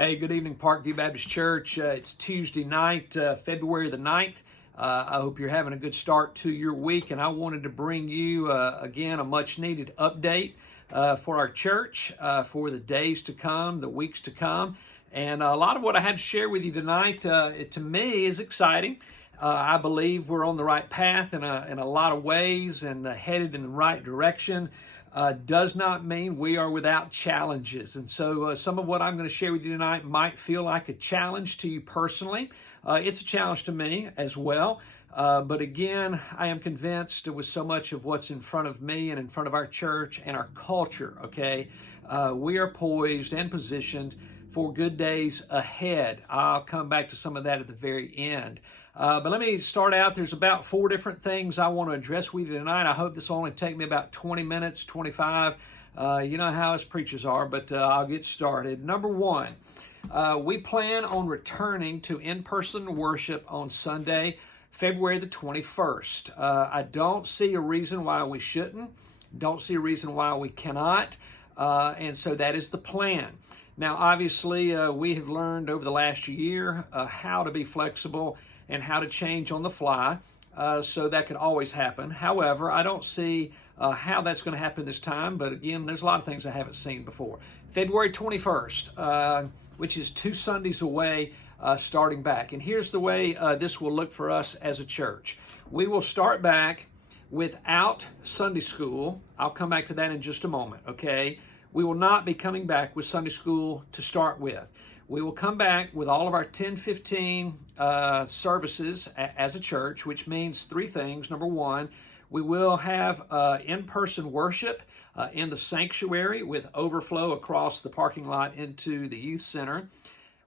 Hey, good evening, Parkview Baptist Church. It's Tuesday night, February the 9th. I hope you're having a good start to your week, and I wanted to bring you, again, a much-needed update for our church for the days to come, the weeks to come. And a lot of what I had to share with you tonight, to me, is exciting. I believe we're on the right path in a lot of ways and headed in the right direction. Does not mean we are without challenges. And so some of what I'm going to share with you tonight might feel like a challenge to you personally. It's a challenge to me as well. But again, I am convinced with so much of what's in front of me and in front of our church and our culture, okay, we are poised and positioned for good days ahead. I'll come back to some of that at the very end. But let me start out. There's about 4 different things I want to address with you tonight. I hope this will only take me about 20 minutes, 25. You know how us preachers are, but I'll get started. Number 1, we plan on returning to in-person worship on Sunday, February the 21st. I don't see a reason why we shouldn't. Don't see a reason why we cannot. And so that is the plan. Now, obviously, we have learned over the last year how to be flexible and how to change on the fly, so that could always happen. However, I don't see how that's going to happen this time, but again, there's a lot of things I haven't seen before. February 21st, which is 2 Sundays away, starting back. And here's the way this will look for us as a church. We will start back without Sunday school. I'll come back to that in just a moment, okay? We will not be coming back with Sunday school to start with. We will come back with all of our 10:15 services as a church, which means 3 things. Number 1, we will have in-person worship in the sanctuary with overflow across the parking lot into the youth center.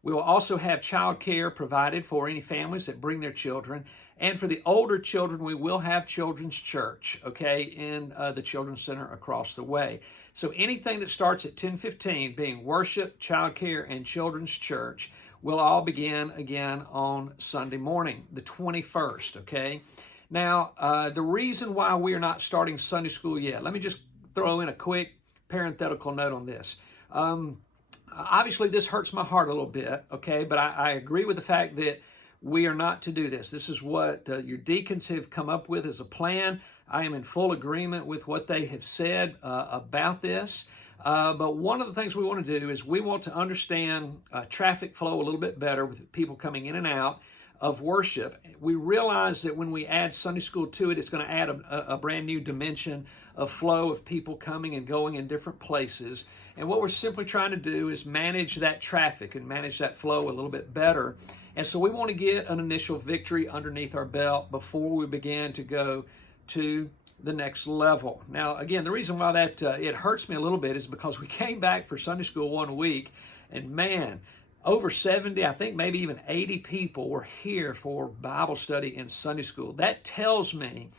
We will also have child care provided for any families that bring their children. And for the older children, we will have children's church, okay, in the children's center across the way. So anything that starts at 10:15, being worship, childcare, and children's church, will all begin again on Sunday morning, the 21st, okay? Now, the reason why we are not starting Sunday school yet, let me just throw in a quick parenthetical note on this. Obviously, this hurts my heart a little bit, okay? But I agree with the fact that we are not to do this. This is what your deacons have come up with as a plan. I am in full agreement with what they have said about this. But one of the things we want to do is we want to understand traffic flow a little bit better with people coming in and out of worship. We realize that when we add Sunday school to it, it's going to add a brand new dimension of flow of people coming and going in different places. And what we're simply trying to do is manage that traffic and manage that flow a little bit better. And so we want to get an initial victory underneath our belt before we begin to go to the next level. Now, again, the reason why that it hurts me a little bit is because we came back for Sunday school one week, and man, over 70, I think maybe even 80 people were here for Bible study and Sunday school. That tells me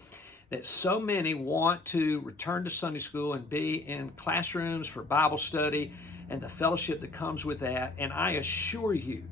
that so many want to return to Sunday school and be in classrooms for Bible study and the fellowship that comes with that. And I assure you,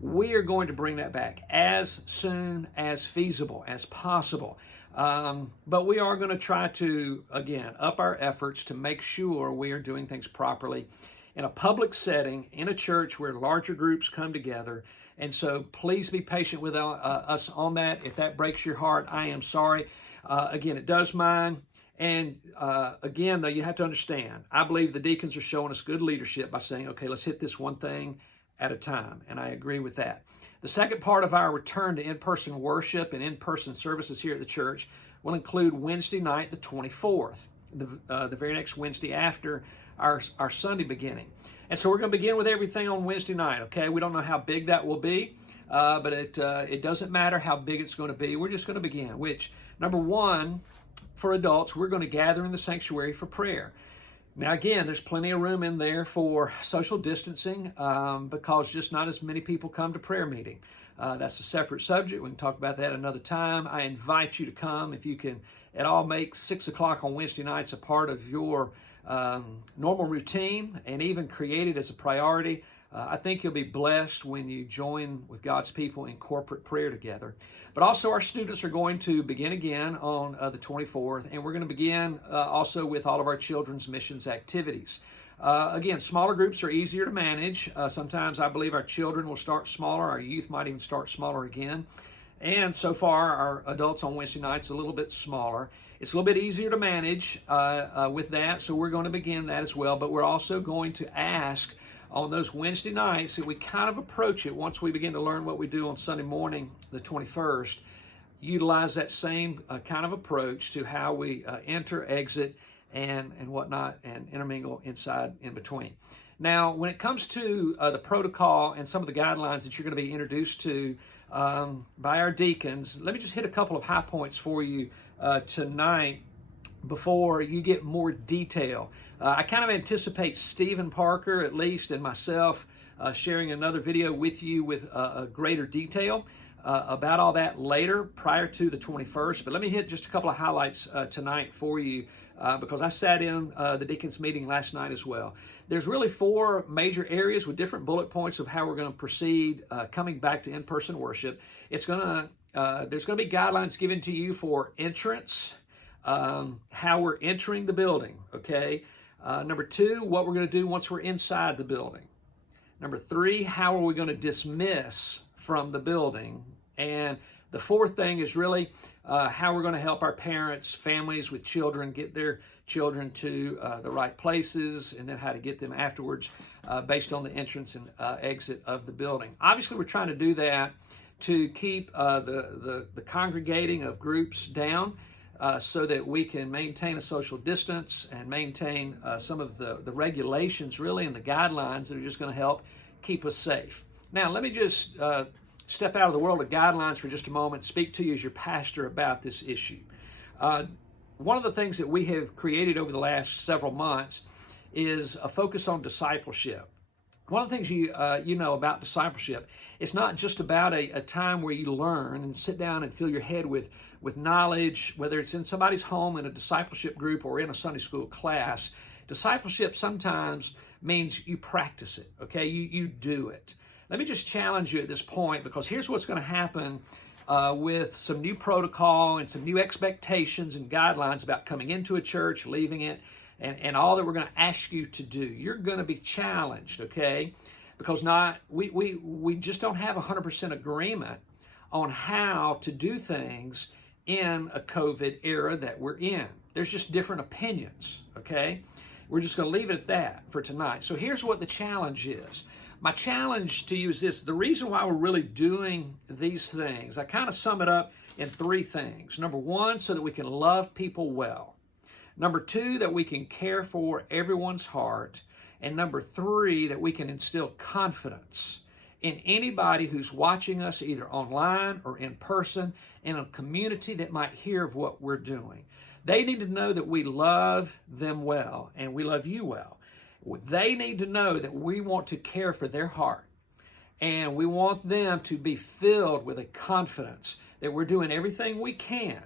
we are going to bring that back as soon as feasible, as possible. But we are going to try to, again, up our efforts to make sure we are doing things properly in a public setting, in a church where larger groups come together. And so please be patient with us on that. If that breaks your heart, I am sorry. Again, it does mine. And again, though, you have to understand, I believe the deacons are showing us good leadership by saying, okay, let's hit this one thing at a time. And I agree with that. The second part of our return to in-person worship and in-person services here at the church will include Wednesday night, the 24th, the very next Wednesday after our Sunday beginning. And so we're going to begin with everything on Wednesday night, okay? We don't know how big that will be, but it doesn't matter how big it's going to be. We're just going to begin, which, number 1, for adults, we're going to gather in the sanctuary for prayer. Now, again, there's plenty of room in there for social distancing because just not as many people come to prayer meeting. That's a separate subject. We can talk about that another time. I invite you to come if you can at all make 6 o'clock on Wednesday nights a part of your normal routine and even create it as a priority. I think you'll be blessed when you join with God's people in corporate prayer together. But also our students are going to begin again on the 24th, and we're going to begin also with all of our children's missions activities. Again, smaller groups are easier to manage. Sometimes I believe our children will start smaller. Our youth might even start smaller again. And so far, our adults on Wednesday nights a little bit smaller. It's a little bit easier to manage with that, so we're going to begin that as well. But we're also going to ask on those Wednesday nights that we kind of approach it once we begin to learn what we do on Sunday morning, the 21st, utilize that same kind of approach to how we enter, exit, and whatnot, and intermingle inside in between. Now, when it comes to the protocol and some of the guidelines that you're going to be introduced to by our deacons, let me just hit a couple of high points for you tonight before you get more detail. I kind of anticipate Stephen Parker, at least, and myself sharing another video with you with a greater detail about all that later, prior to the 21st. But let me hit just a couple of highlights tonight for you because I sat in the deacons meeting last night as well. There's really 4 major areas with different bullet points of how we're going to proceed coming back to in-person worship. There's going to be guidelines given to you for entrance, how we're entering the building, okay? Number 2, what we're going to do once we're inside the building. Number 3, how are we going to dismiss from the building? And the 4th thing is really how we're going to help our parents, families with children, get their children to the right places, and then how to get them afterwards based on the entrance and exit of the building. Obviously, we're trying to do that to keep the congregating of groups down so that we can maintain a social distance and maintain some of the regulations really and the guidelines that are just going to help keep us safe. Now, let me just step out of the world of guidelines for just a moment, speak to you as your pastor about this issue. One of the things that we have created over the last several months is a focus on discipleship. One of the things you know about discipleship, it's not just about a time where you learn and sit down and fill your head with knowledge, whether it's in somebody's home in a discipleship group or in a Sunday school class. Discipleship sometimes means you practice it, okay? You do it. Let me just challenge you at this point, because here's what's going to happen with some new protocol and some new expectations and guidelines about coming into a church, leaving it, and all that we're going to ask you to do. You're going to be challenged, okay? Because we just don't have 100% agreement on how to do things in a COVID era that we're in. There's just different opinions, okay? We're just going to leave it at that for tonight. So here's what the challenge is. My challenge to you is this: the reason why we're really doing these things, I kind of sum it up in 3 things. Number 1, so that we can love people well. Number 2, that we can care for everyone's heart. And number 3, that we can instill confidence in anybody who's watching us either online or in person, in a community that might hear of what we're doing. They need to know that we love them well and we love you well. They need to know that we want to care for their heart, and we want them to be filled with a confidence that we're doing everything we can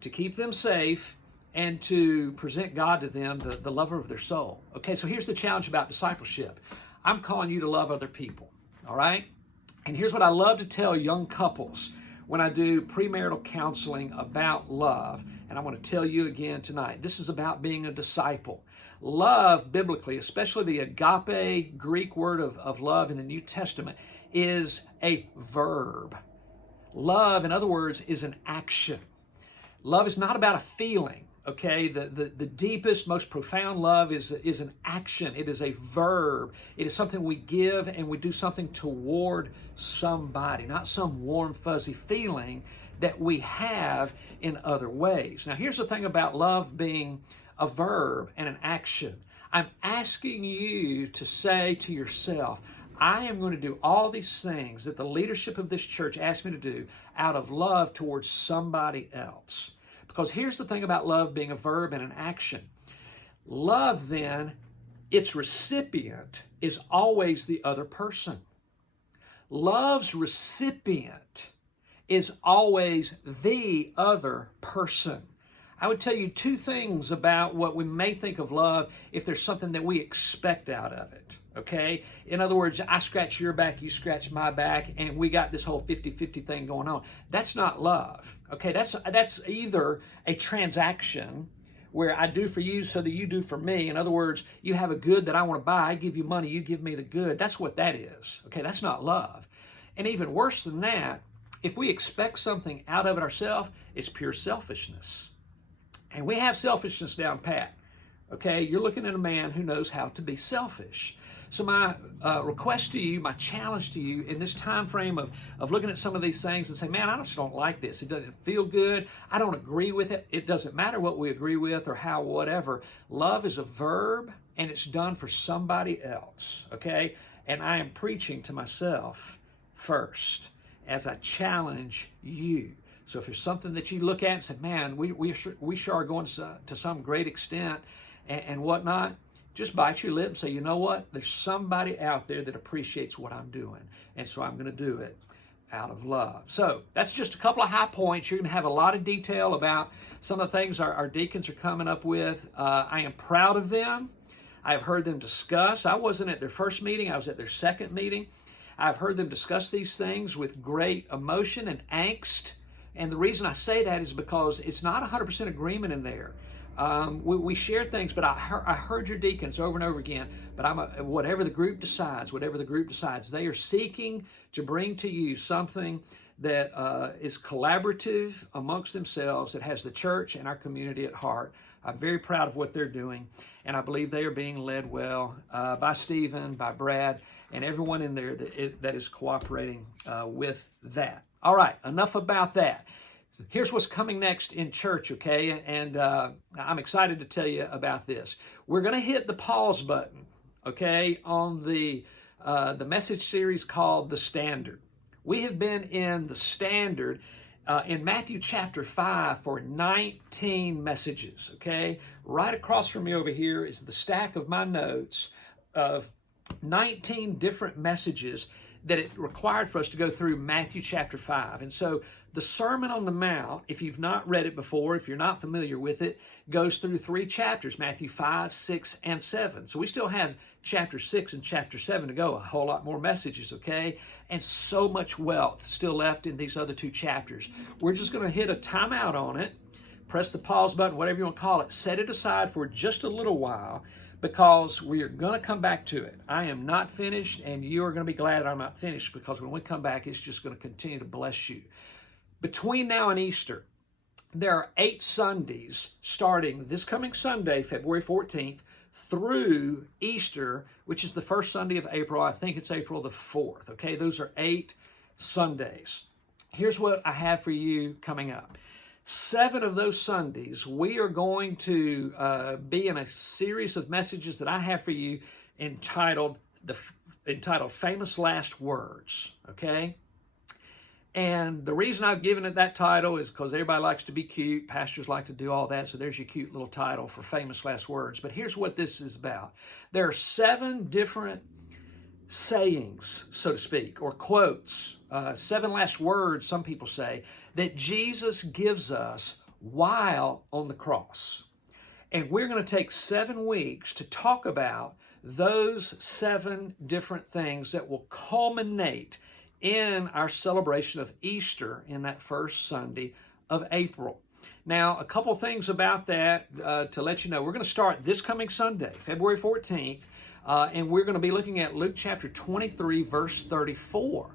to keep them safe and to present God to them, the lover of their soul. Okay, so here's the challenge about discipleship. I'm calling you to love other people, all right? And here's what I love to tell young couples when I do premarital counseling about love, and I want to tell you again tonight, this is about being a disciple. Love, biblically, especially the agape Greek word of love in the New Testament, is a verb. Love, in other words, is an action. Love is not about a feeling, okay? The deepest, most profound love is an action. It is a verb. It is something we give and we do something toward somebody, not some warm, fuzzy feeling that we have in other ways. Now, here's the thing about love being a verb and an action. I'm asking you to say to yourself, I am going to do all these things that the leadership of this church asked me to do out of love towards somebody else. Because here's the thing about love being a verb and an action. Love, then, its recipient is always the other person. Love's recipient is always the other person. I would tell you 2 things about what we may think of love if there's something that we expect out of it, okay? In other words, I scratch your back, you scratch my back, and we got this whole 50-50 thing going on. That's not love, okay? That's either a transaction where I do for you so that you do for me. In other words, you have a good that I want to buy, I give you money, you give me the good. That's what that is. Okay, that's not love. And even worse than that, if we expect something out of it ourselves, it's pure selfishness. And we have selfishness down pat. Okay, you're looking at a man who knows how to be selfish. So my request to you, my challenge to you in this time frame of looking at some of these things and say, man, I just don't like this. It doesn't feel good. I don't agree with it. It doesn't matter what we agree with or how, whatever. Love is a verb, and it's done for somebody else, okay? And I am preaching to myself first as I challenge you. So if there's something that you look at and say, man, we sure are going to some great extent and whatnot, just bite your lip and say, you know what? There's somebody out there that appreciates what I'm doing. And so I'm going to do it out of love. So that's just a couple of high points. You're going to have a lot of detail about some of the things our deacons are coming up with. I am proud of them. I've heard them discuss. I wasn't at their first meeting. I was at their second meeting. I've heard them discuss these things with great emotion and angst. And the reason I say that is because it's not 100% agreement in there. We share things, but I heard your deacons over and over again. But whatever the group decides, they are seeking to bring to you something that is collaborative amongst themselves, that has the church and our community at heart. I'm very proud of what they're doing, and I believe they are being led well by Stephen, by Brad, and everyone in there that is cooperating with that. All right, enough about that. Here's what's coming next in church, okay? And I'm excited to tell you about this. We're going to hit the pause button, okay, on the message series called The Standard. We have been in The Standard in Matthew chapter 5 for 19 messages, okay? Right across from me over here is the stack of my notes of 19 different messages that it required for us to go through Matthew chapter 5. And so the Sermon on the Mount, if you've not read it before, if you're not familiar with it, goes through 3 chapters, Matthew 5, 6, and 7. So we still have chapter 6 and chapter 7 to go, a whole lot more messages, okay? And so much wealth still left in these other 2 chapters. We're just going to hit a timeout on it, press the pause button, whatever you want to call it, set it aside for just a little while, because we are going to come back to it. I am not finished, and you are going to be glad I'm not finished, because when we come back, it's just going to continue to bless you. Between now and Easter, there are 8 Sundays starting this coming Sunday, February 14th, through Easter, which is the first Sunday of April. I think it's April the 4th. Okay, those are 8 Sundays. Here's what I have for you coming up. 7 of those Sundays, we are going to be in a series of messages that I have for you entitled Famous Last Words. Okay? And the reason I've given it that title is because everybody likes to be cute. Pastors like to do all that. So there's your cute little title for Famous Last Words. But here's what this is about. There are 7 different sayings, so to speak, or quotes, 7 last words, some people say, that Jesus gives us while on the cross. And we're going to take 7 weeks to talk about those 7 different things that will culminate in our celebration of Easter in that first Sunday of April. Now, a couple things about that to let you know. We're going to start this coming Sunday, February 14th, and we're going to be looking at Luke chapter 23, verse 34.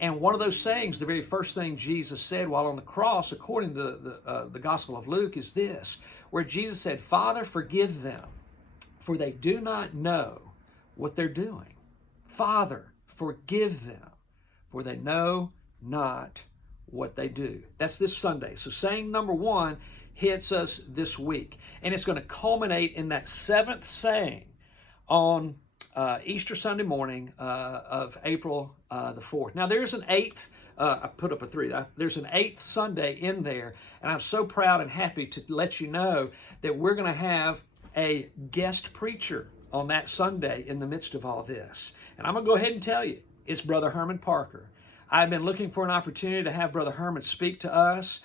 And one of those sayings, the very first thing Jesus said while on the cross, according to the Gospel of Luke, is this, where Jesus said, "Father, forgive them, for they do not know what they're doing. Father, forgive them, for they know not what they do." That's this Sunday. So saying number 1 hits us this week. And it's going to culminate in that 7th saying on Easter Sunday morning of April the 4th. Now there's an 8th, I put up a 3, there's an 8th Sunday in there. And I'm so proud and happy to let you know that we're going to have a guest preacher on that Sunday in the midst of all this. And I'm going to go ahead and tell you, it's Brother Herman Parker. I've been looking for an opportunity to have Brother Herman speak to us.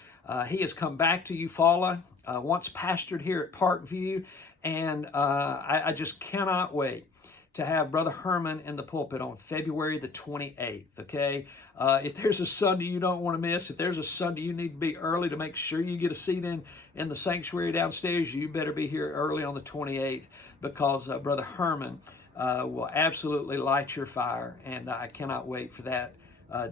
He has come back to Eufaula, once pastored here at Parkview, and I just cannot wait to have Brother Herman in the pulpit on February the 28th, okay? If there's a Sunday you don't want to miss, if there's a Sunday you need to be early to make sure you get a seat in the sanctuary downstairs, you better be here early on the 28th, because Brother Herman will absolutely light your fire, and I cannot wait for that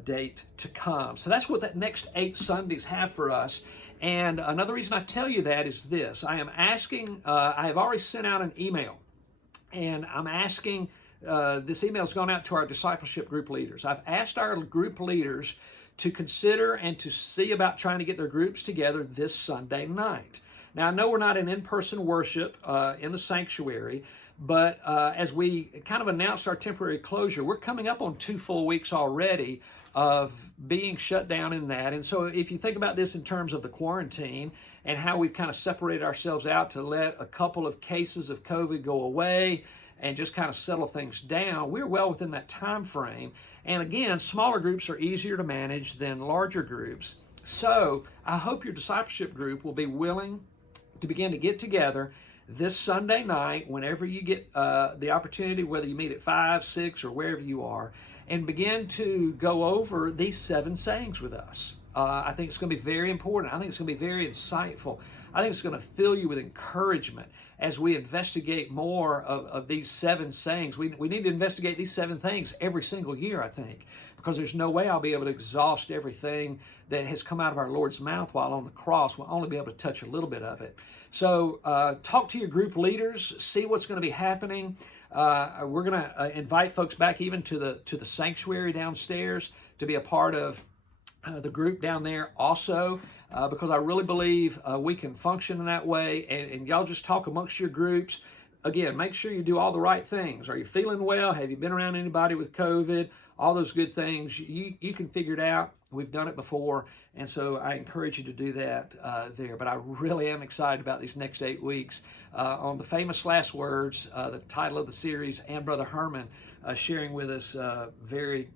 date to come. So that's what that next 8 Sundays have for us. And another reason I tell you that is this. I have already sent out an email, and I'm asking, this email's gone out to our discipleship group leaders. I've asked our group leaders to consider and to see about trying to get their groups together this Sunday night. Now, I know we're not in-person worship in the sanctuary, but as we kind of announced our temporary closure, we're coming up on 2 full weeks already of being shut down in that. And so if you think about this in terms of the quarantine and how we've kind of separated ourselves out to let a couple of cases of COVID go away and just kind of settle things down, we're well within that time frame. And again, smaller groups are easier to manage than larger groups. So I hope your discipleship group will be willing to begin to get together this Sunday night, whenever you get the opportunity, whether you meet at 5, 6, or wherever you are, and begin to go over these 7 sayings with us. I think it's going to be very important. I think it's going to be very insightful. I think it's going to fill you with encouragement as we investigate more of these 7 sayings. We need to investigate these 7 things every single year, I think, because there's no way I'll be able to exhaust everything that has come out of our Lord's mouth while on the cross. We'll only be able to touch a little bit of it. So talk to your group leaders, see what's going to be happening. We're going to invite folks back even to the sanctuary downstairs to be a part of the group down there also, because I really believe we can function in that way. And y'all just talk amongst your groups. Again, make sure you do all the right things. Are you feeling well? Have you been around anybody with COVID? All those good things. You can figure it out. We've done it before. And so I encourage you to do that there. But I really am excited about these next 8 weeks on the famous last words, the title of the series, and Brother Herman sharing with us very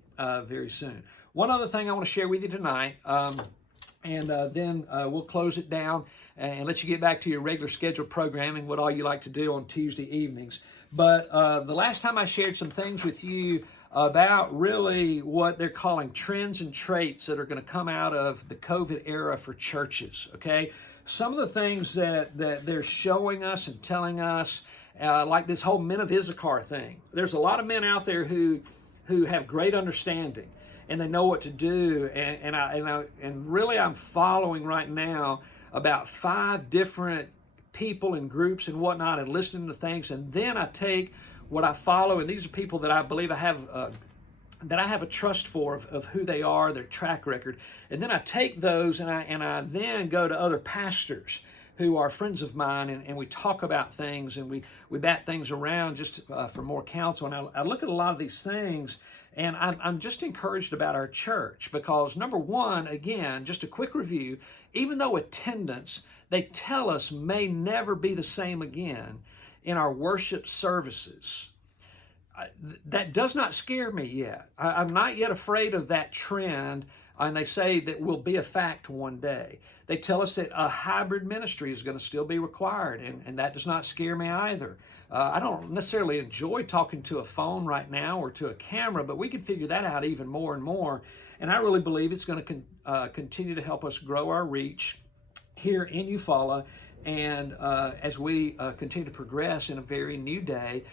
soon. One other thing I want to share with you tonight, and then we'll close it down and let you get back to your regular scheduled programming, what all you like to do on Tuesday evenings. But the last time I shared some things with you about really what they're calling trends and traits that are going to come out of the COVID era for churches, okay? Some of the things that they're showing us and telling us, like this whole men of Issachar thing. There's a lot of men out there who have great understanding, and they know what to do. And really I'm following right now about 5 different people and groups and whatnot, and listening to things. And then I take what I follow, and these are people that I believe I have a trust for of who they are, their track record. And then I take those and I then go to other pastors who are friends of mine, and we talk about things, and we bat things around just for more counsel. And I look at a lot of these things, and I'm just encouraged about our church, because number one, again, just a quick review, even though attendance, they tell us, may never be the same again in our worship services, that does not scare me yet. I'm not yet afraid of that trend, and they say that will be a fact one day. They tell us that a hybrid ministry is going to still be required, and that does not scare me either. I don't necessarily enjoy talking to a phone right now or to a camera, but we can figure that out even more and more. And I really believe it's going to continue to help us grow our reach here in Eufaula, and as we continue to progress in a very new day,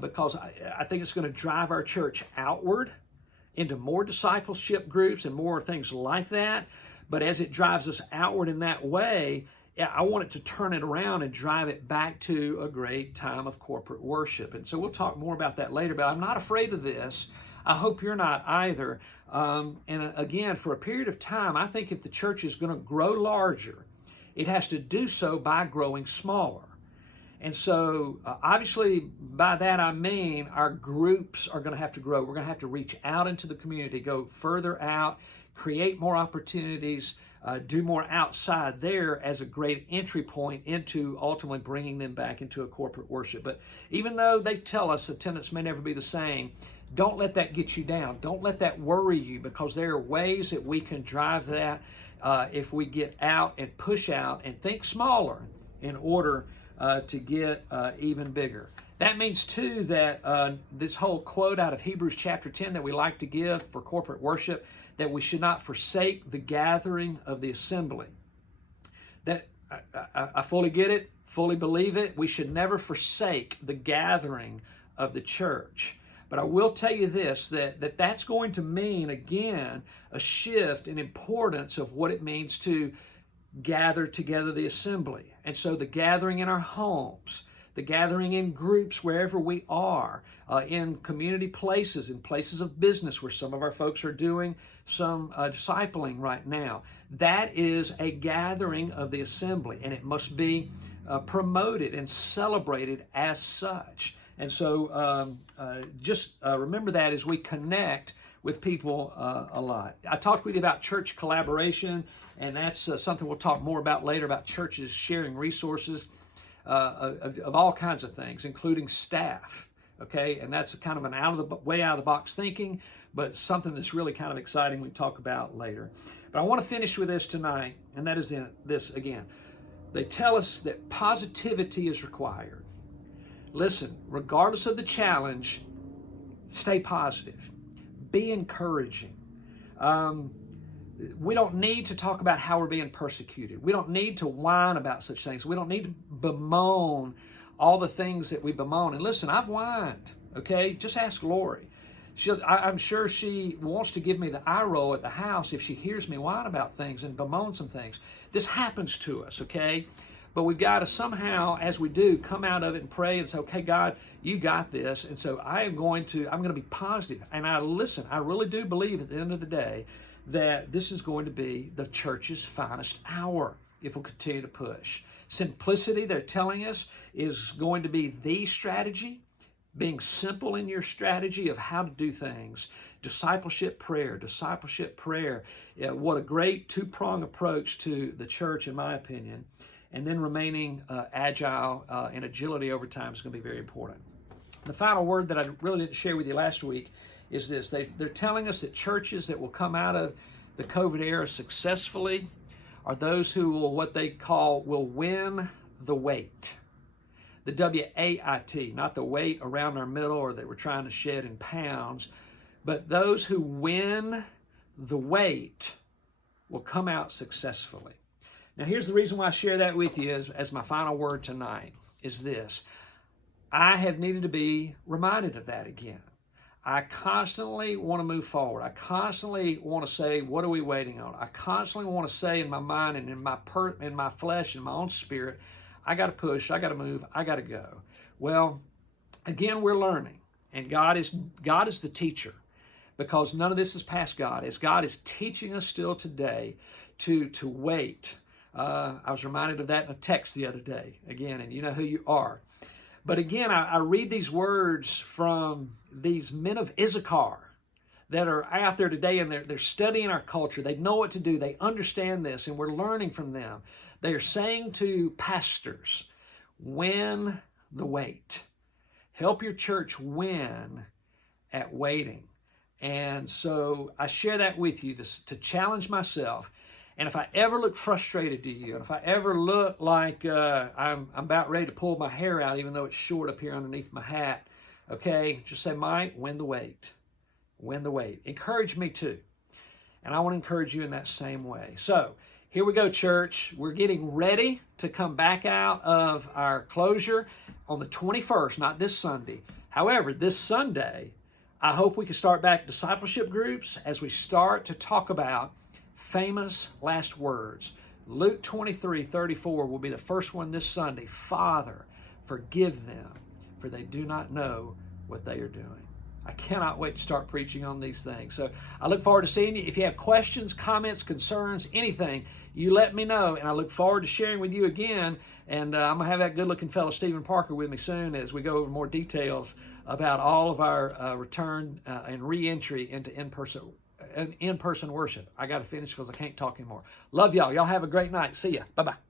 because I think it's going to drive our church outward into more discipleship groups and more things like that. But as it drives us outward in that way, I want it to turn it around and drive it back to a great time of corporate worship. And so we'll talk more about that later, but I'm not afraid of this. I hope you're not either. And again, for a period of time, I think if the church is going to grow larger, it has to do so by growing smaller. And so obviously by that I mean our groups are going to have to grow. We're going to have to reach out into the community, go further out, create more opportunities, do more outside there as a great entry point into ultimately bringing them back into a corporate worship. But even though they tell us attendance may never be the same, don't let that get you down. Don't let that worry you, because there are ways that we can drive that if we get out and push out and think smaller in order to get even bigger. That means, too, that this whole quote out of Hebrews chapter 10 that we like to give for corporate worship, that we should not forsake the gathering of the assembly. That I fully get it, fully believe it. We should never forsake the gathering of the church. But I will tell you this, that's going to mean, again, a shift in importance of what it means to gather together the assembly. And so the gathering in our homes, the gathering in groups wherever we are, in community places, in places of business where some of our folks are doing some discipling right now. That is a gathering of the assembly, and it must be promoted and celebrated as such. And so just remember that as we connect with people a lot. I talked with you about church collaboration, and that's something we'll talk more about later, about churches sharing resources of all kinds of things, including staff. Okay, and that's kind of an way out of the box thinking, but something that's really kind of exciting we talk about later. But I want to finish with this tonight, and that is this again. They tell us that positivity is required. Listen, regardless of the challenge, stay positive. Be encouraging. We don't need to talk about how we're being persecuted. We don't need to whine about such things. We don't need to bemoan all the things that we bemoan. And listen, I've whined, okay? Just ask Lori. I'm sure she wants to give me the eye roll at the house if she hears me whine about things and bemoan some things. This happens to us, okay? But we've got to somehow, as we do, come out of it and pray and say, okay, God, you got this. And so I'm going to be positive. And I really do believe at the end of the day that this is going to be the church's finest hour if we'll continue to push. Simplicity, they're telling us, is going to be the strategy. Being simple in your strategy of how to do things. Discipleship prayer. What a great two-prong approach to the church, in my opinion. And then remaining agile and agility over time is going to be very important. The final word that I really didn't share with you last week is this. They're telling us that churches that will come out of the COVID era successfully are those who will, what they call, will win the weight. The W-A-I-T, not the weight around our middle or that we're trying to shed in pounds, but those who win the weight will come out successfully. Now, here's the reason why I share that with you as my final word tonight is this. I have needed to be reminded of that again. I constantly want to move forward. I constantly want to say, what are we waiting on? I constantly want to say in my mind and in my flesh and my own spirit, I got to push, I got to move, I got to go. Well, again, we're learning, and God is the teacher, because none of this is past God. As God is teaching us still today to wait. I was reminded of that in a text the other day, again, and you know who you are. But again, I read these words from these men of Issachar that are out there today, and they're studying our culture. They know what to do. They understand this, and we're learning from them. They are saying to pastors, win the wait. Help your church win at waiting. And so I share that with you to challenge myself. And if I ever look frustrated to you, and if I ever look like I'm about ready to pull my hair out, even though it's short up here underneath my hat, okay, just say, Mike, win the wait. Win the wait. Encourage me too. And I want to encourage you in that same way. So here we go, church. We're getting ready to come back out of our closure on the 21st, not this Sunday. However, this Sunday, I hope we can start back discipleship groups as we start to talk about famous last words. Luke 23:34 will be the first one this Sunday. Father, forgive them, for they do not know what they are doing. I cannot wait to start preaching on these things. So I look forward to seeing you. If you have questions, comments, concerns, anything, you let me know. And I look forward to sharing with you again. And I'm going to have that good-looking fellow Stephen Parker with me soon as we go over more details about all of our return and re-entry into in-person worship. I got to finish because I can't talk anymore. Love y'all. Y'all have a great night. See ya. Bye-bye.